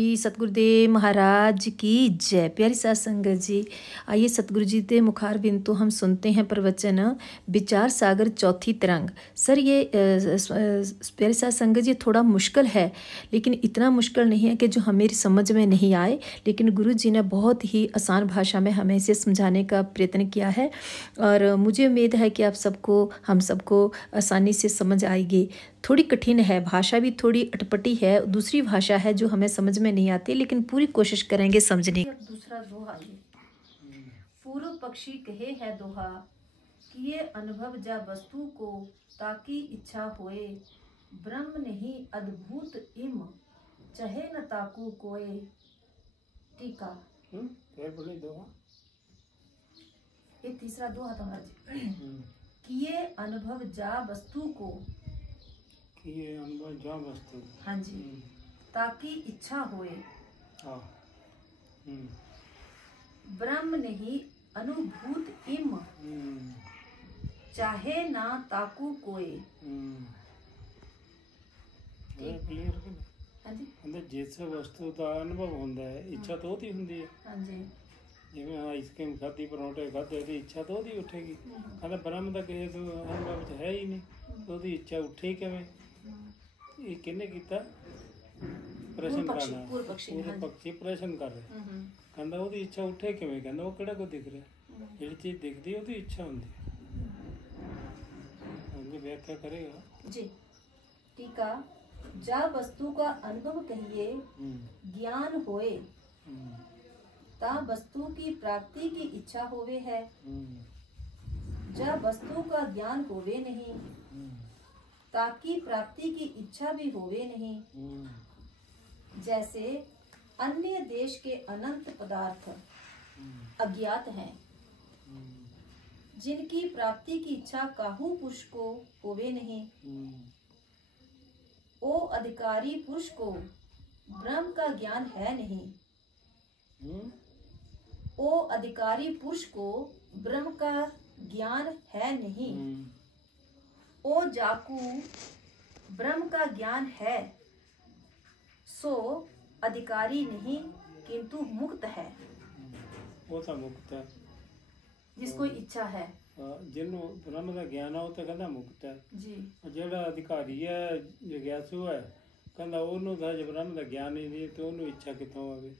जी सतगुरुदेव महाराज की जय। प्यारी साध संगत जी, आइए सतगुरु जी के मुखारबिंद तो हम सुनते हैं प्रवचन विचार सागर चौथी तरंग। सर ये प्यारी साध संगत जी थोड़ा मुश्किल है, लेकिन इतना मुश्किल नहीं है कि जो हमेरी समझ में नहीं आए, लेकिन गुरु जी ने बहुत ही आसान भाषा में हमें इसे समझाने का प्रयत्न किया है और मुझे उम्मीद है कि आप सबको हम सबको आसानी से समझ आएगी। थोड़ी कठिन है, भाषा भी थोड़ी अटपटी है, दूसरी भाषा है जो हमें समझ में नहीं आती, लेकिन पूरी कोशिश करेंगे समझने की। दूसरा दोहा, ये पूर्व पक्षी कहे है दोहा, किए अनुभव जा वस्तु को ताकि इच्छा होए, ब्रह्म नहीं अद्भुत इम चाहे न ताकू कोए। टीका। ये तीसरा दोहा था किए अनुभव जा वस्तु को, किए अनुभव जा वस्तु, हाँ जी, ताकि इच्छा होए, ब्रह्म नहीं अनुभूत इम चाहे ना ताकू कोए। जिस वस्तु का अनुभव होता है इच्छा तो होती होंगी है। हाँ जी, जिवें आइसक्रीम खाधी परौंठे खाधे तो इच्छा तो होती उठेगी। कहते ब्रह्म का किसी तो अनुभव है ही नहीं, तो उसकी इच्छा उठे किवें? ये किन्ने कीता? प्रश्न करना, पूर्व पक्षी प्रश्न कर रहे। कहता वो इच्छा उठे किवें? कहता वो किहड़ा कोई दिख रहा, जिहड़ी चीज दिखती है वो इच्छा होंदी। व्याख्या करेगा जी। टीका। जा वस्तु का अनुभव कहिए ज्ञान होए, ता वस्तु की प्राप्ति की इच्छा होवे है। जा वस्तु का ज्ञान होवे नहीं, ताकि प्राप्ति की इच्छा भी होवे नहीं। जैसे अन्य देश के अनंत पदार्थ अज्ञात हैं, जिनकी प्राप्ति की इच्छा काहू पुरुष को होवे नहीं। ओ अधिकारी पुरुष को ब्रह्म का ज्ञान है नहीं। ओ अधिकारी पुरुष को ब्रह्म का ज्ञान है नहीं। ओ जाकू ब्रह्म का ज्ञान है, सो अधिकारी नहीं किंतु मुक्त है। वो तो मुक्त है जिसको इच्छा है, जिन्हों ब्रह्म का ज्ञान है वो तो कहता मुक्त है जी। जेड़ा अधिकारी है जिज्ञासु है कहता ओनू था जो ब्रह्म का ज्ञान ही नहीं तो ओनू इच्छा कितों आवे।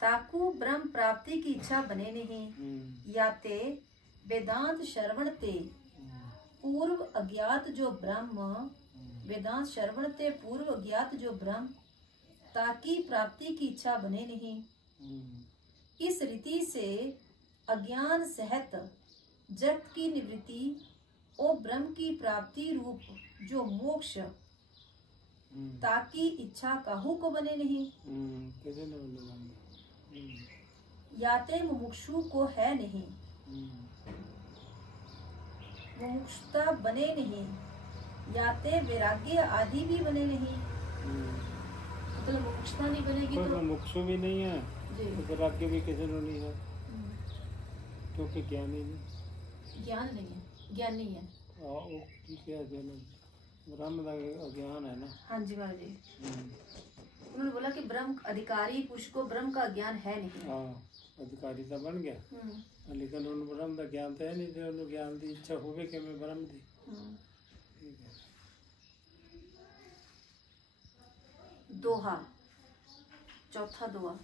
ताकू ब्रह्म प्राप्ति की इच्छा बने नहीं, याते वेदांत श्रवण ते पूर्व अज्ञात जो ब्रह्म, वेदांत श्रवण ते पूर्व अज्ञात जो ब्रह्म, ताकि प्राप्ति की इच्छा बने नहीं। इस रीति से अज्ञान सहित जगत की निवृत्ति और ब्रह्म की प्राप्ति रूप जो मोक्ष, ताकि इच्छा काहू को बने नहीं। याते मुमुक्षु को है नहीं, मुमुक्षुता बने नहीं। याते वैराग्य आदि भी बने नहीं। मतलब मुमुक्षुता नहीं बनेगी तो मुमुक्षु भी नहीं है, तो वैराग्य भी किसी को नहीं है, क्योंकि ज्ञान ही नहीं। ज्ञान नहीं है, ज्ञान नहीं है। क्या ज्ञान? ब्रह्म का ज्ञान है ना। हाँ जी बाबा जी। उन्होंने बोला कि ब्रह्म अधिकारी पुरुष को ब्रह्म का ज्ञान है नहीं। हाँ, अधिकारी तो बन गया, लेकिन उन ब्रह्म का ज्ञान तो है नहीं, तो उन्हें ज्ञान की इच्छा होवे कि मैं ब्रह्म दी। दोहा, चौथा दोहा।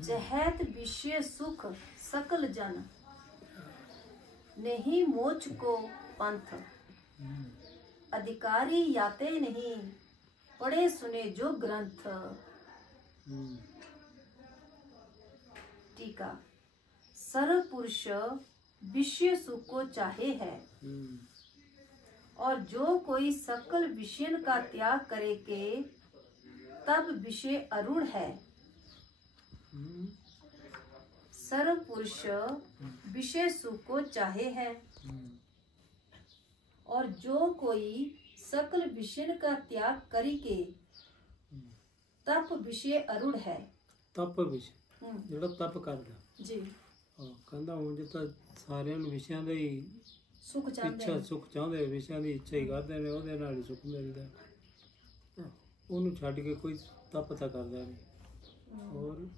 जहत विषय सुख सकल जन, नहीं मोक्ष को पंथ। अधिकारी याते नहीं, पढ़े सुने जो ग्रंथ। टीका। सर्व पुरुष विषय सुख को चाहे है, और जो कोई सकल विषय का त्याग करे के तब विषय अरूढ़ है। सर्व पुरुष विषय सुख को चाहे है, और जो कोई सकल विषय का त्याग करी के तप विषय अरूढ़ है। तप विषय ਜਿਹੜਾ तप करदा जी, ਕਹਿੰਦਾ ਉਂਝ ਤਾਂ ਸਾਰਿਆਂ ਨੂੰ ਵਿਸ਼ਿਆਂ ਦਾ ਹੀ ਸੁਖ ਚਾਹੁੰਦੇ ਇੱਛਾ ਨੇ। ਸੁੱਖ ਚਾਹੁੰਦੇ, ਵਿਸ਼ਿਆਂ ਦੀ ਇੱਛਾ ਹੀ ਕਰਦੇ ਨੇ, ਉਹਦੇ ਨਾਲ ਹੀ ਸੁੱਖ ਮਿਲਦਾ। ਉਹਨੂੰ ਛੱਡ ਕੇ ਕੋਈ ਤਪ ਤਾਂ ਕਰਦਾ ਨਹੀਂ। ਹੋਰ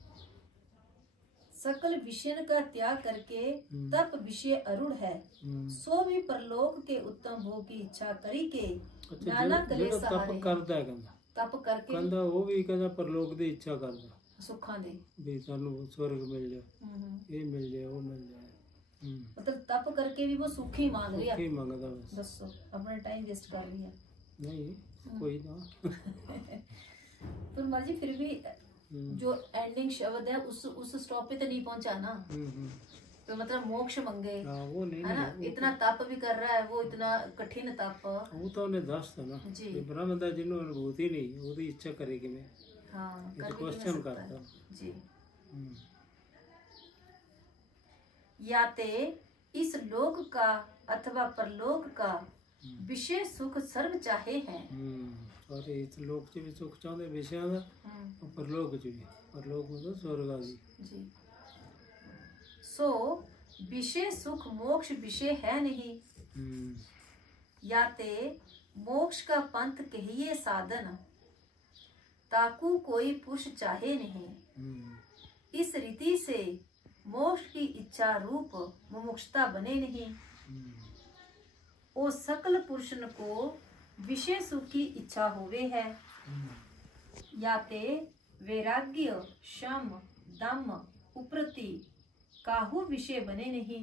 सकल विषय का त्याग करके तप विषय अरुण है, सो भी परलोक के उत्तम भोग की इच्छा करी के नाना कलेश ਜਿਹੜਾ ਤਪ सहारे। ਕਰਦਾ ਹੈ ਕਹਿੰਦਾ, तप करके ਕਹਿੰਦਾ ਉਹ ਵੀ ਕਹਿੰਦਾ ਪਰਲੋਕ ਦੀ ਇੱਛਾ ਕਰਦਾ सुखा दे। ਵੀ ਸਾਨੂੰ ਸਵਰਗ ਮਿਲ ਜਾਏ, ਇਹ ਮਿਲ ਜਾਏ, ਉਹ ਮਿਲ ਜਾਏ। मतलब तप करके भी वो सुख ही मांग रही ਕੀ है। ਮੰਗਦਾ ਬਸ। दसो अपना टाइम वेस्ट कर रही है। ਨਹੀਂ ਕੋਈ ਨਾ। पर मर्जी फिर भी जो एंडिंग शब्द है उस स्टॉप पे तो नहीं पहुंचा ना। तो मतलब मोक्ष मंगे, हाँ वो नहीं है ना, इतना तप भी कर रहा है वो, इतना कठिन तप। वो तो उन्हें ਦੱਸਤਾ ਨਾ जी। ब्रह्म ਦਾ ਜਿਹਨੂੰ ਅਨੁਭੂਤੀ ਨਹੀਂ, ਉਹਦੀ ਇੱਛਾ ਕਰੇ ਕਿਵੇਂ? हाँ ਇਹ कर भी क्वेश्चन नहीं सकता करता। है। जी। या ते इस लोक का अथवा परलोक का विषय सुख सर्व चाहे हैं। ਸਾਰੇ ਇਸ ਲੋਕ 'ਚ ਵੀ ਸੁੱਖ ਚਾਹੁੰਦੇ ਵਿਸ਼ਿਆਂ ਦਾ, ਪਰਲੋਕ 'ਚ ਵੀ। ਪਰਲੋਕ ਮਤਲਬ स्वर्ग आदि। जी। सो विषय सुख मोक्ष विषय है नहीं, या ते मोक्ष का पंथ कहिए साधन, ताकू कोई पुरुष चाहे नहीं। इस रीति से मोक्ष की इच्छा रूप मुमुक्षता बने नहीं। ओ सकल पुरुषन को विषय सुख की इच्छा होवे है, या ते वैराग्य शम दम उपरति काहू विषय बने नहीं,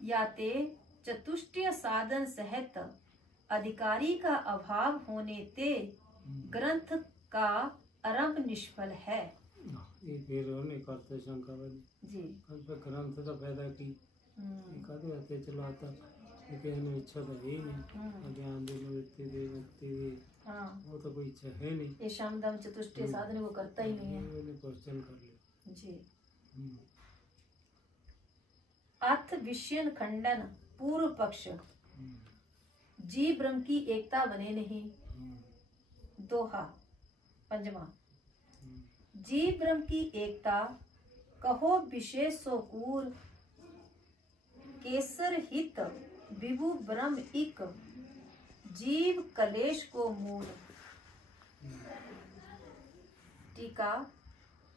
या ते चतुष्टय साधन सहित अधिकारी का अभाव होने ते ग्रंथ का आरंभ निष्फल है। ये फिर उन्हें करते शंका जी। ग्रंथ का पैदा की कहते रहते चलाता, लेकिन इच्छा तो है ही नहीं। ज्ञान दी, निवृत्ति दी, मुक्ति दी, हाँ वो तो कोई इच्छा है नहीं। ये शम दम चतुष्टय साधन वो करता ही नहीं है। उन्हें क्वेश्चन कर लिया। जी। अर्थ विषयन खंडन पूर्व पक्ष, जीव ब्रह्म की एकता बने नहीं। दोहा पंजवा, जीव ब्रह्म की एकता कहो विषय सोकूर, केसर हित विभु ब्रह्म इक, जीव कलेश को मूल। टीका,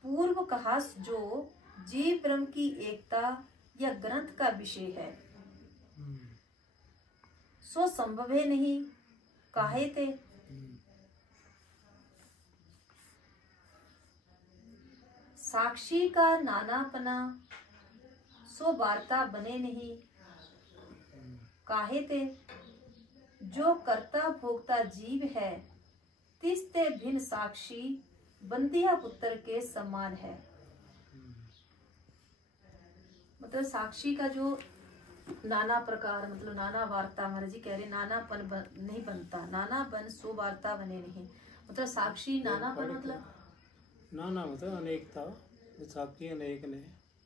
पूर्व कहा जो जीव ब्रह्म की एकता यह ग्रंथ का विषय है, सो संभव है नहीं, काहे ते। साक्षी का नानापना सो वार्ता बने नहीं, काहे ते। जो कर्ता भोक्ता जीव है, तिसते भिन्न साक्षी बंदिया पुत्र के समान है। मतलब साक्षी का जो नाना प्रकार, मतलब नाना वार्ता, महाराज जी कह रहे नानापन नहीं बनता, नानापन सो वार्ता बने नहीं। मतलब साक्षी नानापन मतलब नाना मतलब अनेकता, साक्षी अनेक ने।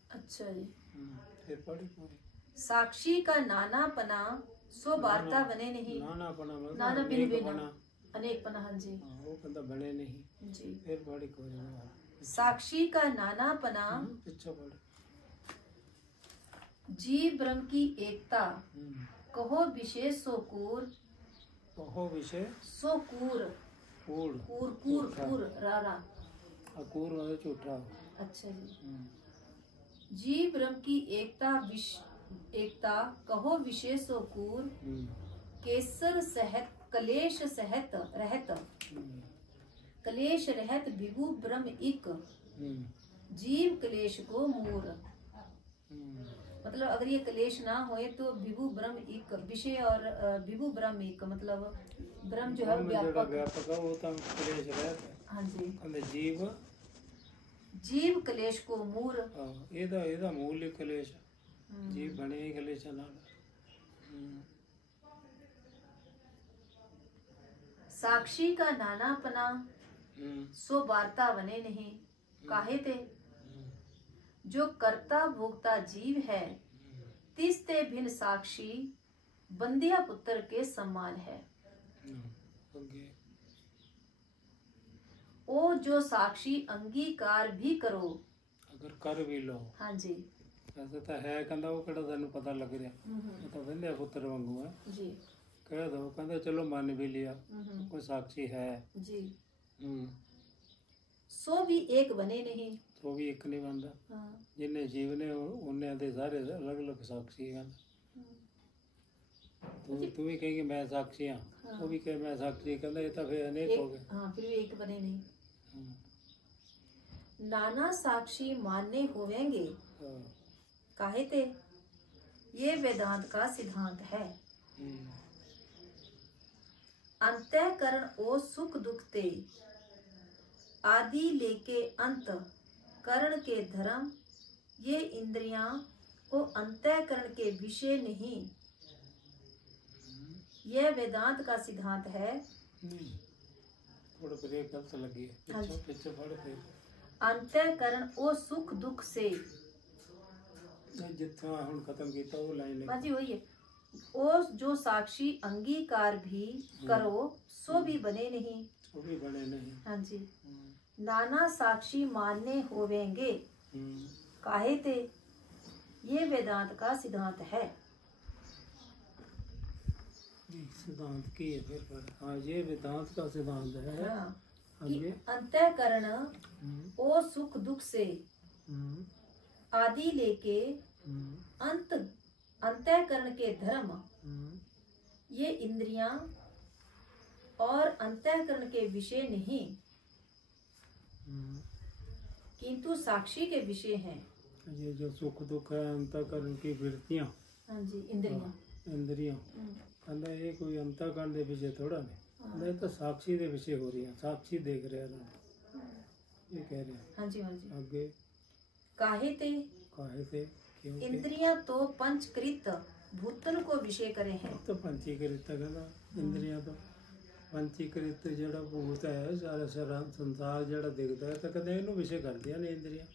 अच्छा जी। फिर पढ़ी पूरी। साक्षी का नानापना सो वार्ता बने नहीं, नानापना मतलब नाना भिन्न भिन्न अनेकपना। अनेकपना। हाँ जी। वो कहता बने नहीं। जी। फिर पढ़ी कोई। साक्षी का नानापना पीछे पढ़। जीव ब्रह्म की एकता कहो विशेष सोकूर, कहो विषय सोकूर, कूड़, कूर कूर कूर रारा। अकूर मतलब झूठा। अच्छा जी। जीव ब्रह्म की एकता कहो विशेष सोकूर, केसर सहित कलेश सहित रहत, कलेश रहत विभु ब्रह्म इक, जीव कलेश को मूर। मतलब अगर ये कलेश ना होए तो विभु ब्रह्म एक विषय, और विभु ब्रह्म एक मतलब ब्रह्म जो है व्यापक है, वो तो कलेश रहता है। हाँ जी। अंदर जीव, जीव कलेश को मूर। ਇਹਦਾ ਮੂਲ ਹੀ ਕਲੇਸ਼। जीव बने ही कलेश नाल। साक्षी का नानापना सो वार्ता बने नहीं, काहे ते। जो कर्ता भोक्ता जीव है, तिसते भिन्न साक्षी बंदिया पुत्र के समान है। ओ जो साक्षी अंगीकार भी करो, अगर कर भी लो, हाँ जी, ਵੈਸੇ ਤਾਂ ਹੈ, ਕਹਿੰਦਾ ਉਹ ਕਿਹੜਾ ਤੈਨੂੰ ਪਤਾ ਲੱਗ ਰਿਹਾ, ਉਹ ਤਾਂ ਵਹਿੰਦੇ ਪੁੱਤਰ ਵਾਂਗੂ ਹੈ जी। ਕਹਿ ਦੋ, ਕਹਿੰਦਾ ਚਲੋ ਮੰਨ ਵੀ ਲਿਆ हम्म, ਕੋਈ ਸਾਖੀ ਹੈ। जी। ਹੂੰ, सो भी एक बने नहीं। ਉਹ ਵੀ ਇੱਕ ਨਹੀਂ ਬਣਦਾ, हाँ। ਜਿੰਨੇ ਜੀਵ ਨੇ ਉਹਨੇ ਦੇ ਸਾਰੇ ਅਲੱਗ ਅਲੱਗ ਸਾਖੀ ਹਨ। ਤੂੰ ਵੀ ਕਹੇਂਗੇ ਮੈਂ ਸਾਖੀ ਹਾਂ, ਉਹ ਵੀ ਕਹੇ ਮੈਂ ਸਾਖੀ, ਕਹਿੰਦਾ ਇਹ ਤਾਂ ਫਿਰ ਅਨੇਕ ਹੋ एक, ਗਏ। हाँ फिर भी एक बने नहीं। ਹੂੰ, नाना साक्षी मानने होवेंगे ਹਾਂ, काहे ते, ये वेदांत का सिद्धांत है। ਹੂੰ, अंतःकरण ओ सुख दुख ते, आदि लेके अंत करण के धर्म, ये इंद्रियां ओ अंतःकरण के विषय नहीं, यह वेदांत का सिद्धांत है। ਥੋੜਾ ਬ੍ਰੇਕ ਗਲਤ ਲੱਗੀ ਹੈ, ਹਾਂਜੀ। ਪਿੱਛੇ ਫੜ ਫਿਰ अंतःकरण ओ सुख दुख से, ਜਿੱਥੋਂ ਹੁਣ ਖਤਮ ਕੀਤਾ ਉਹ ਲਾਈਨ हाँ जी वही है, ओ जो साक्षी अंगीकार भी करो सो भी बने नहीं। ਉਹ ਵੀ ਬਣੇ ਨਹੀਂ। हाँ जी। नाना साक्षी मानने होवेंगे ਹੂੰ, काहे ते, ये वेदांत का सिद्धांत है। सिद्धांत की है फिर पर, हाँ ये वेदांत का सिद्धांत है। हाँ, कि आगे। अंतःकरण हम्म, ओ सुख दुख से, हम्म, आदि लेके हम्म, अंत अंतःकरण के धर्म, हम्म, ये इंद्रियां और अंतःकरण के विषय नहीं, हम्म। किंतु साक्षी के विषय हैं। ये जो सुख दुख है अंतःकरण की वृत्तियां, हाँ जी, इंद्रियां। इंद्रियां, ਕਹਿੰਦਾ ਇਹ ਕੋਈ ਅੰਤःਕਰਨ ਦੇ ਵਿਸ਼ੇ ਥੋੜਾ ਨੇ, ਕਹਿੰਦਾ ਇਹ ਤਾਂ ਸਾਖੀ ਦੇ ਵਿਸ਼ੇ ਹੋ ਰਹੀਆਂ, ਸਾਖੀ ਦੇਖ ਰਿਹਾ ਨਾ, ਇਹ ਕਹਿ ਰਿਹਾ। हाँ जी, हाँ जी। आगे काहे ते, काहे से, क्योंकि इंद्रियां तो पंचकृत भूतल को विषय करे हैं। तो पंचीकृत ਕਹਿੰਦਾ ਇੰਦਰੀਆਂ ਤੋਂ ਪੰਚੀकृत ਜਿਹੜਾ ਭੂਤ ਹੈ, ਸਾਰਾ ਸਾਰਾ ਸੰਸਾਰ ਜਿਹੜਾ ਦਿਖਦਾ ਹੈ, ਤਾਂ ਕਹਿੰਦੇ ਇਹਨੂੰ ਵਿਸ਼ੇ ਕਰਦੀਆਂ ਨੇ ਇੰਦਰੀਆਂ,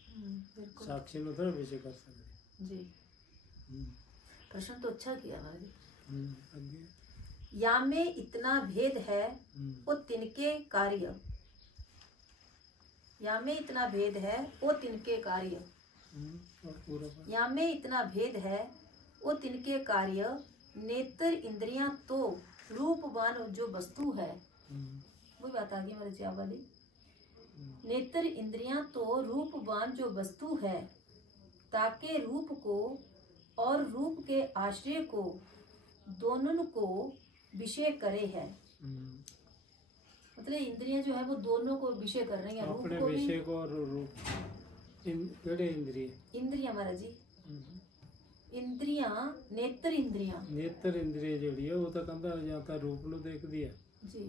बिल्कुल ਸਾਖੀ ਨੂੰ ਥੋੜਾ ਵਿਸ਼ੇ ਕਰ ਸਕਦੇ। जी। प्रश्न तो अच्छा किया महाराज। ਅੱਗੇ। या में इतना भेद है वो तिनके कार्य, या में इतना भेद है वो तिनके कार्य, और पूरा पढ़। या में इतना भेद है वो तिनके कार्य, नेत्र इंद्रियां तो रूपवान जो वस्तु है, वही बात आ गई मेरे जी वाली। नेत्र इंद्रियां तो रूपवान जो वस्तु है, ताके रूप को और रूप के आश्रय को दोनों को विषय करे है। मतलब इंद्रियां जो है वो दोनों को विषय कर रही हैं, रूप अपने को भी। विषय को और रूप, केड़े इंद्रिय? इंद्रियां महाराज जी, इंद्रियां नेत्र इंद्रियां नेत्र इंद्रिय ਜਿਹੜੀ ਹੈ ਉਹ ਤਾਂ ਕਹਿੰਦਾ ਜਾਂ ਤਾਂ ਰੂਪ ਨੂੰ ਦੇਖਦੀ ਹੈ जी,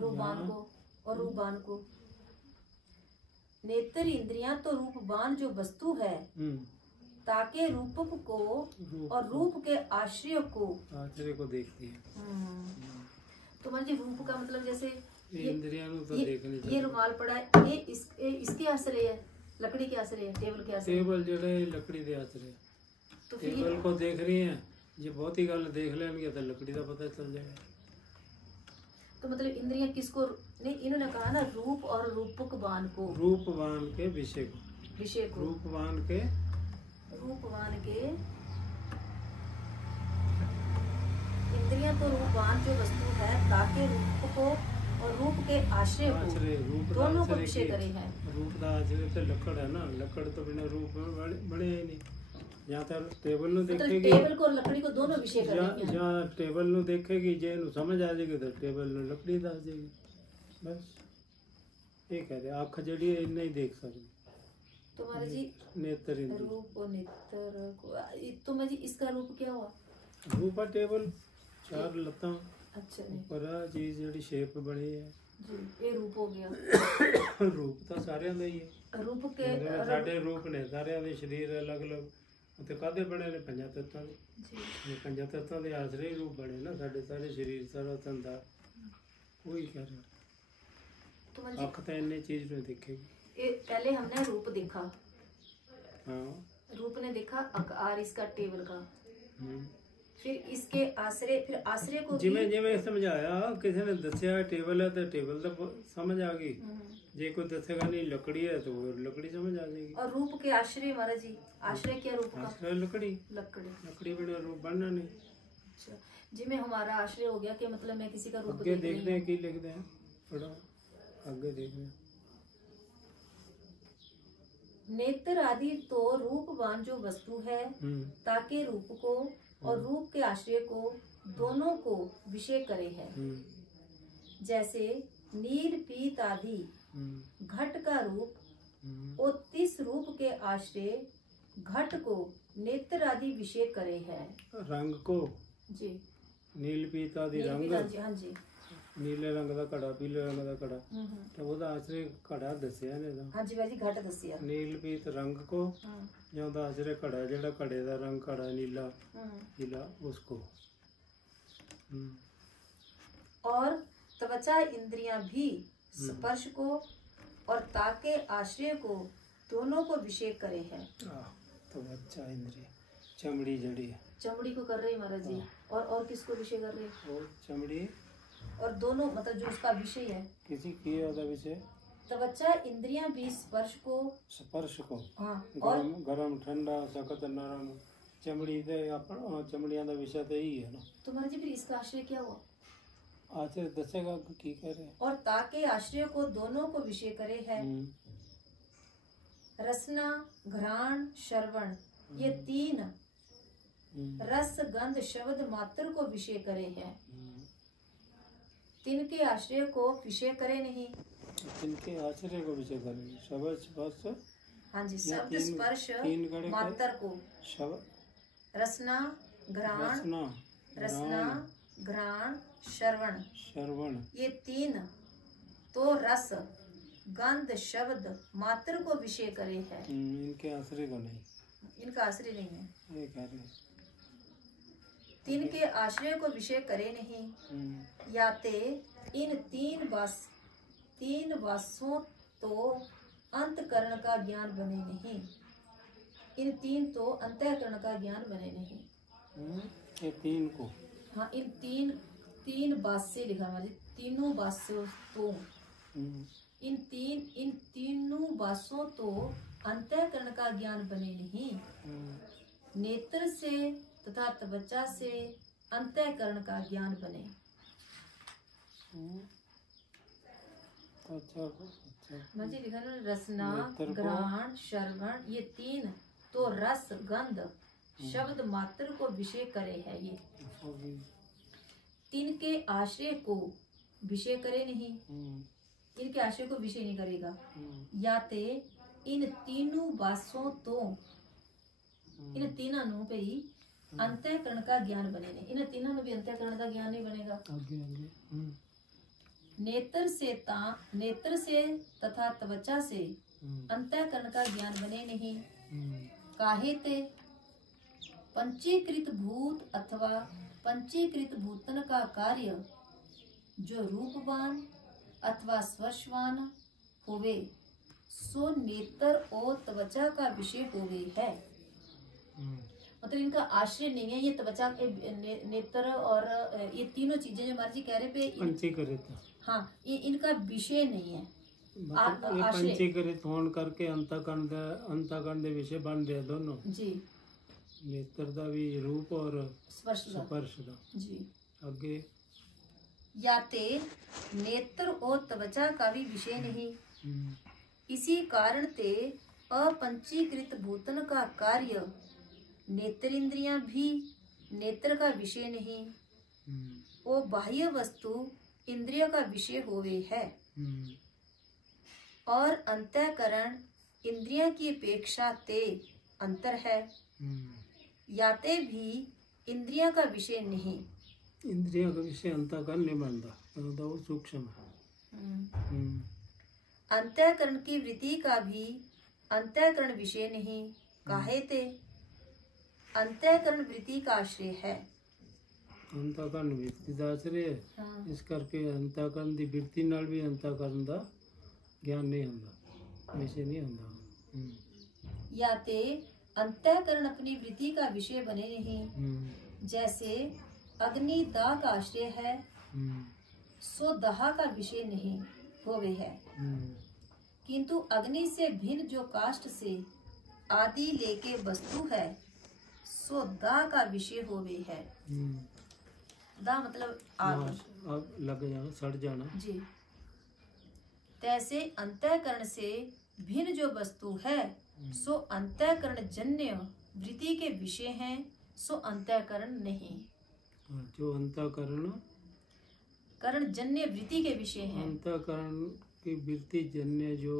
रूपवान को और रूपवान को। नेत्र इंद्रियां तो रूपवान जो वस्तु है, ताके रूपक को और रूप के आश्रय को, आश्रय को देखती है। तो मान जी रूप का मतलब जैसे ये इंद्रियां ਨੂੰ ਤਾਂ ਦੇਖ ਨਹੀਂ ये ਸਕਦੀ। रुमाल पड़ा है, ये इसके आश्रय है, लकड़ी के आश्रय है, टेबल के आश्रय। टेबल ਜਿਹੜਾ ਹੈ ਲੱਕੜੀ ਦੇ ਆਸਰੇ, तो फिर टेबल को देख रही है, ਜੇ ਬਹੁਤੀ ਗੱਲ ਦੇਖ ਲੈਣਗੇ ਤਾਂ ਲੱਕੜੀ ਦਾ ਪਤਾ ਚੱਲ ਜਾਏਗਾ। तो मतलब इंद्रियां किसको नहीं, इन्होंने कहा ना रूप और रूपकवान को, रूपवान के विषय को, विषय को, रूपवान के इंद्रियां तो रूपवान जो वस्तु है, ताकि रूप को और रूप के आश्रय को आश्रय, रूप ਦਾ दोनों को ਆਸ਼ਰੇ विषय ਕੀ? करे हैं। रूप ਦਾ ਆਸ਼ਰੇ ਤੇ ਲੱਕੜ ਹੈ ਨਾ, ਲੱਕੜ ਤੋਂ ਬਿਨਾਂ ਰੂਪ ਬਣੇ ਹੀ ਨਹੀਂ। ਜਾਂ ਤਾਂ ਟੇਬਲ ਨੂੰ मतलब ਦੇਖੇਗੀ, टेबल को और लकड़ी को दोनों विषय कर रही हैं। ਜਾਂ ਟੇਬਲ ਨੂੰ ਦੇਖੇਗੀ, ਜੇ ਇਹਨੂੰ ਸਮਝ ਆ ਜਾਏਗੀ ਤਾਂ ਟੇਬਲ ਨੂੰ ਲੱਕੜੀ ਦੱਸ ਦੇਗੀ। ਬਸ ਇਹ ਕਹਿ ਰਿਹਾ, ਅੱਖ ਜਿਹੜੀ ਹੈ ਇੰਨਾ ਹੀ ਦੇਖ ਸਕਦੀ। तो महाराज जी नेत्र इंद्रिय, रूप और नेत्र को, तो महाराज जी इसका रूप क्या हुआ? रूप ਆ ਟੇਬਲ, ਚਾਰ ਲੱਤਾਂ अच्छा नहीं ਉੱਪਰ ਆ ਚੀਜ਼ ਜਿਹੜੀ ਸ਼ੇਪ ਬਣੀ ਹੈ। जी, ये रूप हो गया। ਰੂਪ ਤਾਂ ਸਾਰਿਆਂ ਦਾ ਹੀ ਹੈ। रूप के ਜਿਵੇਂ ਸਾਡੇ ਰੂਪ ਨੇ, ਸਾਰਿਆਂ ਦੇ ਸਰੀਰ ਅਲੱਗ-ਅਲੱਗ, ਉੱਤੇ ਕਾਹਦੇ ਬਣੇ ਨੇ? ਪੰਜਾਂ ਤੱਤਾਂ ਦੇ। जी, ਇਹ ਪੰਜਾਂ ਤੱਤਾਂ ਦੇ ਆਸਰੇ ਹੀ ਰੂਪ ਬਣੇ ਨਾ ਸਾਡੇ ਸਾਰੇ ਸਰੀਰ, ਸਾਰਾ ਸੰਸਾਰ। ਉਹੀ ਕਹਿ ਰਿਹਾ, तो महाराज जी ਅੱਖ ਤਾਂ ਇੰਨੇ ਚੀਜ਼ ਨੂੰ ਦੇਖੇਗੀ। ये पहले हमने रूप देखा, हाँ, रूप ने देखा आकार इसका टेबल का, फिर इसके आश्रय, फिर आश्रय को जिमें जिमें समझाया, किसी ने दसिया टेबल है तो टेबल तो समझ आ गई, जे कोई दसेगा नहीं लकड़ी है तो वो लकड़ी समझ आ जाएगी। और रूप के आश्रय महाराज जी, आश्रय क्या रूप का? आश्रय लकड़ी, लकड़ी बिना रूप बनना नहीं। अच्छा, जिमें हमारा आश्रय हो गया कि मतलब मैं किसी का रूप आगे देखते हैं की लिखते हैं, थोड़ा आगे देखते हैं। नेत्र आदि तो रूपवान जो वस्तु है, ताकि रूप को और रूप के आश्रय को दोनों को विषय करे है। जैसे नील पीत आदि घट का रूप और 30 रूप के आश्रय घट को नेत्र आदि विषय करे है। रंग को जी, नील पीत आदि रंग, हाँ जी, नीले रंग का कड़ा, पीले रंग का कड़ा, तो वो आश्रय कड़ा दसिया ने। हाँ जी भाजी, घट दसिया। नील पीत रंग को जो आश्रय कड़ा, जेड़ा कड़े दा रंग कड़ा नीला नीला उसको। और त्वचा इंद्रियां भी स्पर्श को और ताके आश्रय को दोनों को विषय करे है। त्वचा इंद्रिय चमड़ी जड़ी है, चमड़ी को कर रहे महाराज जी। और किसको विषय कर रहे? और चमड़ी और दोनों मतलब जो उसका विषय है, किसी की होता विषय। त्वचा इंद्रियां भी स्पर्श को, स्पर्श को, हाँ, गरम गरम ठंडा सख्त नरम, चमड़ी दे अपन चमड़ियां दा विषय तो यही है ना। तो महाराज जी फिर इसका आश्रय क्या हुआ? आश्रय दसेगा की कह रहे। और ताके आश्रय को दोनों को विषय करे है। रसना घ्राण श्रवण ये 3 रस गंध शब्द मात्र को विषय करे है। तिनके आश्रय को विषय करे नहीं। तिनके आश्रय को विषय करे, शब्द स्पर्श, हाँ जी, शब्द स्पर्श मात्र को, रसना घ्राण श्रवण ये 3 तो रस गंध शब्द मात्र को विषय करे है। इनके आश्रय को नहीं, इनका आश्रय नहीं है, ये कह रहे। तिनके आश्रय को विषय करे नहीं। याते इन 3 वासों तो अंतकरण का ज्ञान बने नहीं। इन 3 तो अंतःकरण का ज्ञान बने नहीं। ये 3 को, हाँ, इन 3 वास्य लिखा हमारे, तीनों वासों तो, इन तीनों वासों तो अंतःकरण का ज्ञान बने नहीं। नेत्र से तथा त्वचा से अंतःकरण का ज्ञान बने। अच्छा, मुझे लिखा ना, रसना घ्राण श्रवण ये 3 तो रस गंध शब्द मात्र को विषय करे है। ये 3 के आश्रय को विषय करे नहीं। इनके आश्रय को विषय नहीं करेगा। याते इन तीनों वासों तो, इन तीनों पे ही अंतःकरण का ज्ञान बने नहीं। इन तीनों में भी अंतःकरण का ज्ञान नहीं बनेगा। नेत्र से तथा त्वचा से अंतःकरण का ज्ञान बने नहीं। काहे ते पंचीकृत भूत अथवा पंचीकृत भूतन का कार्य जो रूपवान अथवा स्पर्शवान होवे सो नेत्र और त्वचा का विषय होवे है। मतलब इनका आश्रय नहीं है ये त्वचा के नेत्र और ये तीनों चीजें जो मर्जी कह रहे पे पंचीकृत, हाँ, ये इनका विषय नहीं है। पंचीकृत होने करके अंतःकरण दे विषय बन रहे दोनों जी। नेत्र दा भी रूप और स्पर्श दा जी। आगे याते नेत्र और त्वचा का भी विषय नहीं। इसी कारण ते अपंचीकृत भूतन का कार्य नेत्रेंद्रियां भी नेत्र का विषय नहीं। वो बाह्य वस्तु इंद्रिय का विषय होवे है। और अंतःकरण इंद्रिया की अपेक्षा ते अंतर है। याते भी इंद्रिया का विषय नहीं। इंद्रिया का विषय अंतःकरण नहीं बनता, वो सूक्ष्म है। अंतःकरण की वृत्ति का भी अंतःकरण विषय नहीं। काहे ते अंतःकरण वृत्ति का आश्रय है। अंतःकरण वृत्ति का आश्रय है। हाँ। इस करके अंतःकरण की वृत्ति नाल भी अंतःकरण का ज्ञान नहीं होता, विषय नहीं होता। याते अंतःकरण अपनी वृत्ति का विषय बने नहीं। जैसे अग्नि दाह का आश्रय है, सो दाह का विषय नहीं होवे है, किंतु अग्नि से भिन्न जो काष्ठ से आदि लेके वस्तु है, सो दाह का विषय होवे है। दाह मतलब आग लग जाना, सड़ जाना जी। तैसे अंतःकरण से भिन्न जो वस्तु है, सो अंतःकरण जन्य वृत्ति के विषय हैं, सो अंतःकरण नहीं। जो अंतःकरण करण जन्य वृत्ति के विषय हैं, अंतःकरण की वृत्ति जन्य जो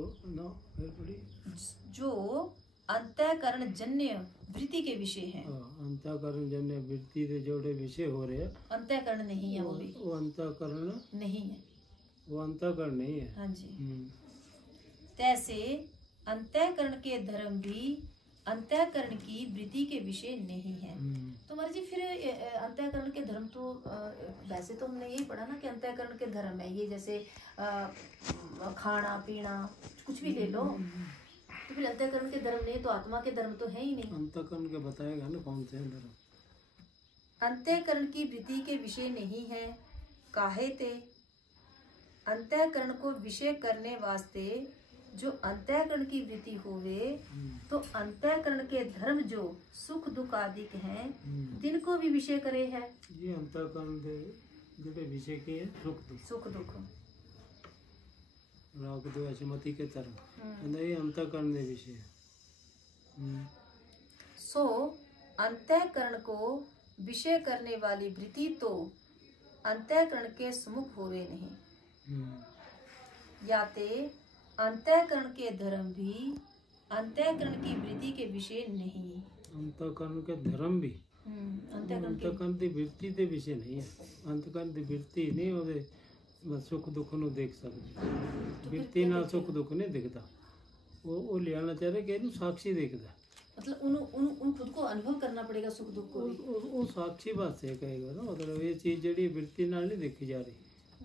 अंतःकरण जन्य वृत्ति के विषय हैं। अंतःकरण जन्य वृत्ति से जोड़े विषय हो रहे हैं, अंतःकरण नहीं है वो भी। वो अंतःकरण नहीं है, वो अंतःकरण नहीं है। हाँ जी। तैसे अंतःकरण के धर्म भी अंतःकरण की वृत्ति के विषय नहीं है। तो महाराज जी फिर अंतःकरण के धर्म तो वैसे तो हमने यही पढ़ा ना कि अंतःकरण के धर्म है ये, जैसे खाना पीना कुछ भी ले लो, तो फिर अंतःकरण के धर्म नहीं तो आत्मा के धर्म तो है ही नहीं। अंतःकरण के बताएगा ना कौन से धर्म। अंतःकरण की वृत्ति के विषय नहीं है, काहे ते अंतःकरण को विषय करने वास्ते जो अंतःकरण की वृत्ति होवे, तो अंतःकरण के धर्म जो सुख दुख आदि हैं, जिनको भी विषय करे है। ये अंतःकरण के जो विषय के है सुख दुख राग द्वेष मति के तरह नहीं, अंतःकरण के विषय। सो अंतःकरण को विषय करने वाली वृत्ति तो अंतःकरण के सम्मुख होवे नहीं। याते अंतःकरण के धर्म भी अंतःकरण की वृत्ति के विषय नहीं। अंतःकरण के धर्म भी अंतःकरण की वृत्ति के विषय नहीं है। अंतःकरण की वृत्ति नहीं होवे सुख दुख ਨੂੰ देख सकते, वृत्ति ਨਾਲ सुख दुख नहीं दिखता। वो लेना चाह रहे कि ਇਹਨੂੰ साक्षी देखता, मतलब उन खुद को अनुभव करना पड़ेगा सुख दुख को। वो साक्षी वास्ते कहेगा ना, मतलब ये चीज ਜਿਹੜੀ वृत्ति ਨਾਲ नहीं देखी जा रही,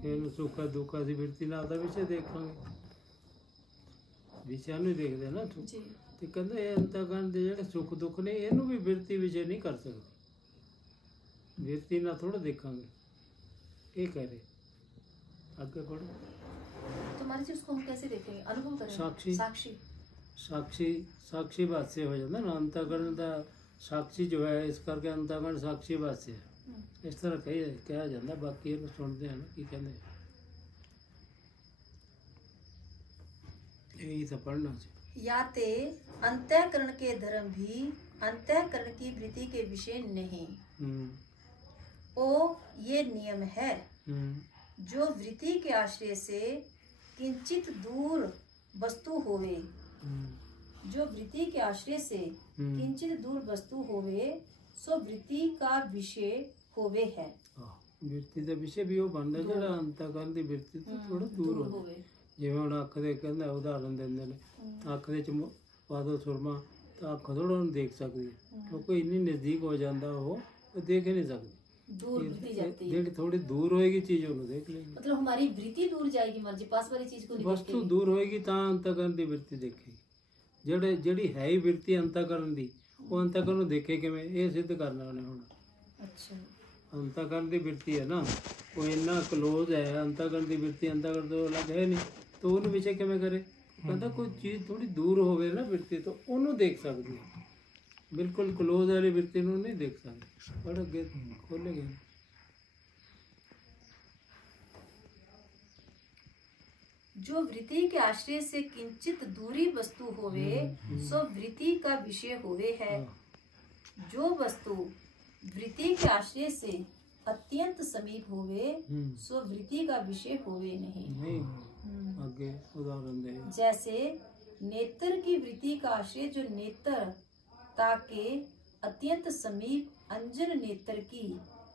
ਇਹਨੂੰ सुख दुख ਅਸੀਂ वृत्ति ਨਾਲ ਦਾ विषय ਦੇਖਾਂਗੇ, विषय ਨੂੰ देखਦੇ ना जी। ਤੇ ਕਹਿੰਦੇ ਇਹ ਅੰਤःਕਰਨ ਦੇ ਜਿਹੜੇ ਸੁਖ ਦੁੱਖ ਨੇ ਇਹਨੂੰ ਵੀ वृत्ति विषय नहीं कर सकते, वृत्ति ਨਾਲ थोड़ा देखांगे, ये कह रहे। आगे बढ़ो। तो हमारे जी उसको हम कैसे देखेंगे, अनुभव करेंगे। साक्षी साक्षी साक्षी साक्षी बात से हो जाता ना, अंतःकरण का साक्षी जो है, इस करके अंतःकरण साक्षी बात से है, इस तरह कहा जाता। बाकी ये सुनते हैं ना कि कहते यही तो पढ़ना चाहिए। याते अंतःकरण के धर्म भी अंतःकरण की वृत्ति के विषय नहीं। ओ ये नियम है जो वृत्ति के आश्रय से किंचित दूर वस्तु होवे, जो वृत्ति के आश्रय से किंचित दूर वस्तु होवे, सो वृत्ति का विषय होवे है। वृत्ति का विषय भी वो बनता है जो अंतःकरण की वृत्ति तो थोड़ा दूर होवे। जिवें हुण अख दे कहंदा उदाहरण दिंदे ने, अख दे च पा दो सुरमा तो अख थोड़ा उन्हें देख सकती है, क्योंकि इन्नी नजदीक हो जाता वो देख ही नहीं सकती। दूर वृत्ति जाती है, थोड़ी दूर होएगी चीज उन्हें देख लेगी, मतलब हमारी वृत्ति दूर जाएगी, मर्जी पास वाली चीज को नहीं वस्तु देखेगी। दूर होएगी ता अंतःकरण की वृत्ति देखेगी। जेड़े जेड़ी है ही वृत्ति अंतःकरण की, वो अंतःकरण देखे किवें, ये सिद्ध करना उन्हें हुण। अच्छा, अंतःकरण की वृत्ति है ना, वो इन्ना क्लोज है अंतःकरण की वृत्ति, अंतःकरण तो अलग है नहीं, तो उन्हें विषय किवें करे। कहता कोई चीज थोड़ी दूर होवे ना वृत्ति, तो उन्हें देख सकती है, बिल्कुल क्लोज वाली वृत्ति नूं नहीं देख सकते। बड़ा अगे खोले गए। जो वृत्ति के आश्रय से किंचित दूरी वस्तु होवे, सो वृत्ति का विषय होवे है। जो वस्तु वृत्ति के आश्रय से अत्यंत समीप होवे, सो वृत्ति का विषय होवे नहीं। आगे उदाहरण दे। जैसे नेत्र की वृत्ति का आश्रय जो नेत्र ताके अत्यंत समीप अंजन नेत्र की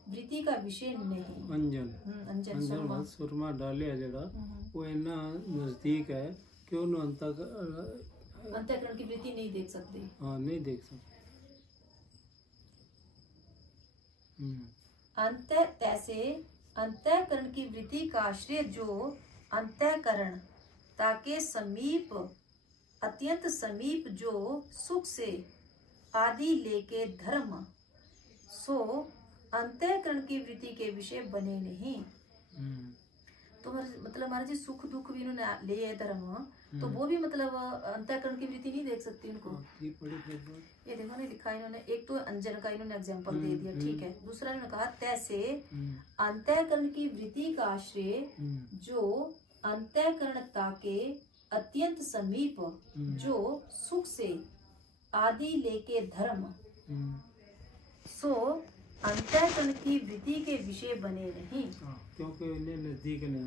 वृत्ति का विषय नहीं। अंजन सुरमा डालिया जड़ा वो इतना नजदीक है कि उन्हें अंतःकरण की वृत्ति नहीं देख सकती। हाँ, नहीं देख सकती। तैसे अंतःकरण की वृत्ति का आश्रय जो अंतःकरण ताके समीप अत्यंत समीप जो सुख से आदि लेके धर्म, सो अंतःकरण की वृत्ति के विषय बने नहीं। हम्म, तो मतलब महाराज जी सुख दुख भी इन्होंने ले है धर्म, तो वो भी मतलब अंतःकरण की वृत्ति नहीं देख सकती उनको। ये पढ़ी फिर बोल। ये देखो ना लिखा इन्होंने, एक तो अंजन का इन्होंने एग्जाम्पल दे दिया, ठीक है। दूसरा इन्होंने कहा तैसे अंतःकरण की वृत्ति का आश्रय जो अंतःकरणता के अत्यंत समीप जो सुख से आदि लेके धर्म सो अंतःकरण की वृत्ति के विषय बने नहीं। क्योंकि इन्हें नजदीक ने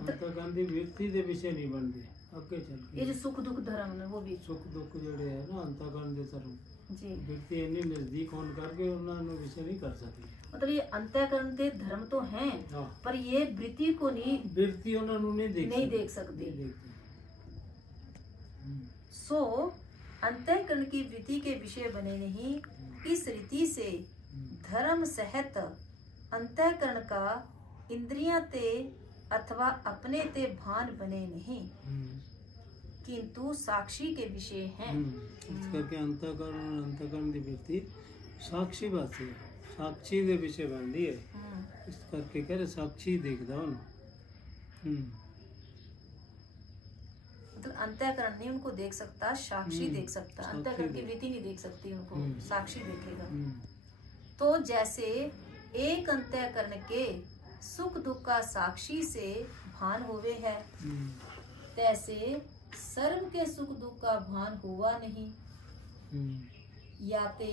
अंतःकरण की वृत्ति के विषय नहीं बनते अगे चल के। ये जो सुख दुख धर्म ने वो भी सुख दुख जोड़े है ना अंतःकरण के धर्म जी वृत्ति इन्हें नजदीक होने करके उन्होंने विषय नहीं कर सकते। मतलब ये अंतःकरण के धर्म तो हैं, हाँ। पर ये वृत्ति को नहीं वृत्ति उन्होंने नहीं देख सकते। नहीं देखते। सो अंतःकरण की वृत्ति के विषय बने नहीं। इस रीति से धर्म सहित अंतःकरण का इंद्रियां ते अथवा अपने ते भान बने नहीं, किंतु साक्षी के विषय हैं। इस करके अंतःकरण की वृत्ति साक्षी बात है, साक्षी के विषय बनती है। इस करके कह रहे साक्षी देखदा हूं। मतलब अंतःकरण नहीं उनको देख सकता, साक्षी देख सकता। अंतःकरण की वृत्ति नहीं देख सकती उनको, साक्षी देखेगा। तो जैसे एक अंतःकरण के सुख दुख का साक्षी से भान होवे है, तैसे सर्व के सुख दुख का भान हुआ नहीं। याते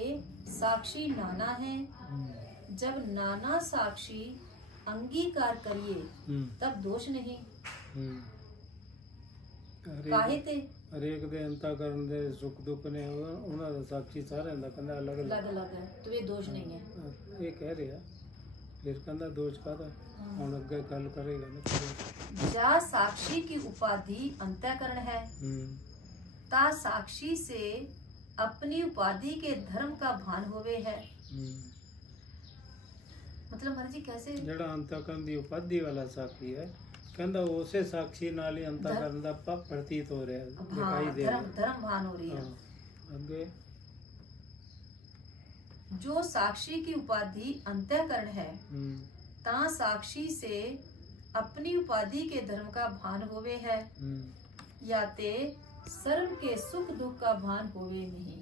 साक्षी नाना है, जब नाना साक्षी अंगीकार करिए तब दोष नहीं। काहे ते हरेक दे अंतःकरण दे सुख दुख ने उन्हां दा साक्षी सारे दा कहंदा अलग अलग है, तो ये दोष नहीं है। ये कह रहे फिर कहंदा दोष कादा हुण अगे गल करेगा ना। जा साक्षी की उपाधि अंतःकरण है, ता साक्षी से अपनी उपाधि के धर्म का भान होवे है। मतलब महाराज जी कैसे जेड़ा अंतःकरण दी उपाधि वाला साक्षी है कहंदा उसे साक्षी नाल ही अंतःकरण दा प्रतीत हो रहा है, दिखाई दे रहा है, धर्म भान हो रही है। आगे जो साक्षी की उपाधि अंतःकरण है, ता साक्षी से अपनी उपाधि के धर्म का भान होवे है। याते सर्व के सुख दुख का भान होवे नहीं।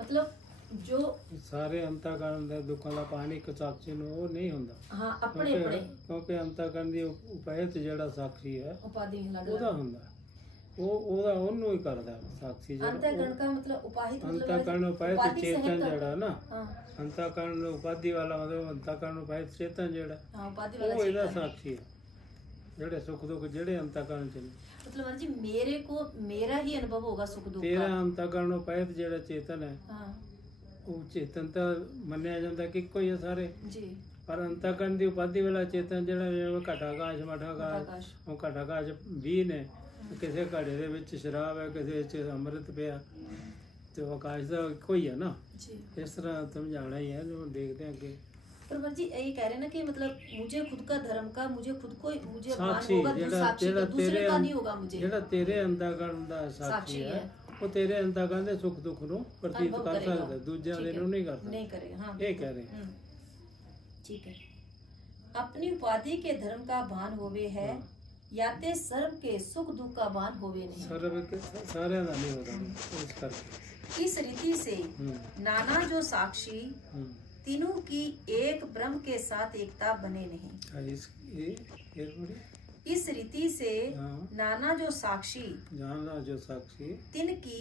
मतलब जो सारे अंतःकरण दे दुखां दा पानी एक साक्षी ਨੂੰ ਉਹ ਨਹੀਂ ਹੁੰਦਾ। हाँ अपने अपने ਕਿਉਂਕਿ ਅੰਤःਕਰਨ ਦੀ ਉਪਾਇਤ ਜਿਹੜਾ ਸਾक्षी ਹੈ उपाधि ਉਹਦਾ ਹੁੰਦਾ, ਉਹਦਾ ਉਹਨੂੰ ਹੀ ਕਰਦਾ ਸਾक्षी ਜਿਹੜਾ। अंतःकरण का मतलब उपाहित अंतःकरण उपायत चेतन ਜਿਹੜਾ ਨਾ हाँ अंतःकरण उपाधि वाला मतलब अंतःकरण उपायत चेतन ਜਿਹੜਾ उपाधि ਉਹ वाला ਇਹਦਾ साक्षी ਹੈ। ਜਿਹੜੇ ਸੁਖ ਦੁਖ ਜਿਹੜੇ ਅੰਤःਕਰਨ ਚ ਨੇ। मतलब महाराज जी मेरे को मेरा ही अनुभव होगा सुख दुख ਤੇਰਾ का। अंतःकरण उपायत ਜਿਹੜਾ ਚੇਤਨ ਹੈ हाँ ਉਹ ਚੇਤਨ ਤਾਂ ਮੰਨਿਆ ਜਾਂਦਾ ਕਿ ਇੱਕੋ ਹੀ ਹੈ ਸਾਰੇ, जी ਪਰ ਅੰਤःਕਰਨ ਦੀ ਉਪਾਧੀ ਵਾਲਾ ਚੇਤਨ ਜਿਹੜਾ ਜਿਵੇਂ ਘਟਾਕਾਸ਼ ਮਠਾਕਾਸ਼, आकाश ਉਹ ਘਟਾਕਾਸ਼ 20 ਨੇ। ਕਿਸੇ ਘੜੇ ਦੇ ਵਿੱਚ ਸ਼ਰਾਬ ਹੈ, ਕਿਸੇ ਵਿੱਚ ਅੰਮ੍ਰਿਤ ਪਿਆ, ਤੇ ਉਹ ਆਕਾਸ਼ ਦਾ ਇੱਕੋ ਹੀ ਹੈ ਨਾ। जी। ਇਸ ਤਰ੍ਹਾਂ ਸਮਝਾਉਣਾ ਹੀ ਹੈ ਜੋ देखते हैं ਅੱਗੇ। पर महाराज जी यही कह रहे हैं ना कि मतलब मुझे खुद का धर्म का मुझे खुद को मुझे भान साक्षी होगा, ਜਿਹੜਾ साक्षी का दूसरे का नहीं होगा मुझे। ਜਿਹੜਾ ਤੇਰੇ ਅੰਤःਕਰਨ ਦਾ ਸਾक्षी ਹੈ ਉਹ ਤੇਰੇ ਅੰਤःਕਰਨ ਦੇ ਸੁੱਖ ਦੁੱਖ ਨੂੰ ਪ੍ਰਤੀਤ ਕਰ ਸਕਦਾ, ਦੂਜਿਆਂ ਦੇ ਨੂੰ ਨਹੀਂ ਕਰਦਾ। नहीं करेगा। हाँ ਇਹ ਕਹਿ ਰਹੇ। ठीक है। अपनी उपाधि के धर्म का भान होवे है, याते सर्व के सुख दुख का भान होवे नहीं। ਸਰਬ ਕੇ ਸਾਰਿਆਂ ਦਾ ਨਹੀਂ ਹੁੰਦਾ। ਇਸ ਕਰਕੇ इस रीति से नाना जो साक्षी तीनों की एक ब्रह्म के साथ एकता बने नहीं। इस रीति से नाना जो साक्षी जानना जो साक्षी तीन की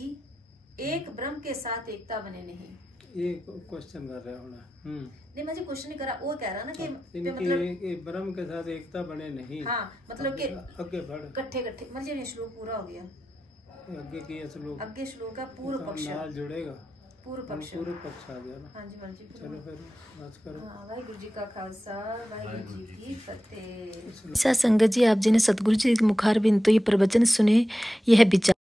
एक ब्रह्म के साथ एकता बने नहीं। ये क्वेश्चन कर रहे होना। नहीं मुझे क्वेश्चन नहीं करा, वो कह रहा ना कि मतलब ब्रह्म के साथ एकता बने नहीं। हाँ मतलब कि आगे बढ़ इकट्ठे इकट्ठे मतलब श्लोक पूरा हो गया। आगे की श्लोक आगे श्लोक का पूर्व पक्ष नाल जुड़ेगा, पूर्व पक्ष आ गया ना। हाँ जी हाँ जी। चलो फिर बात करो। वाहिगुरु जी का खालसा वाहिगुरु जी की फतेह। ऐसा संगत जी, आप जी ने सतगुरु जी के मुखार बिन तो ये प्रवचन सुने, यह विचार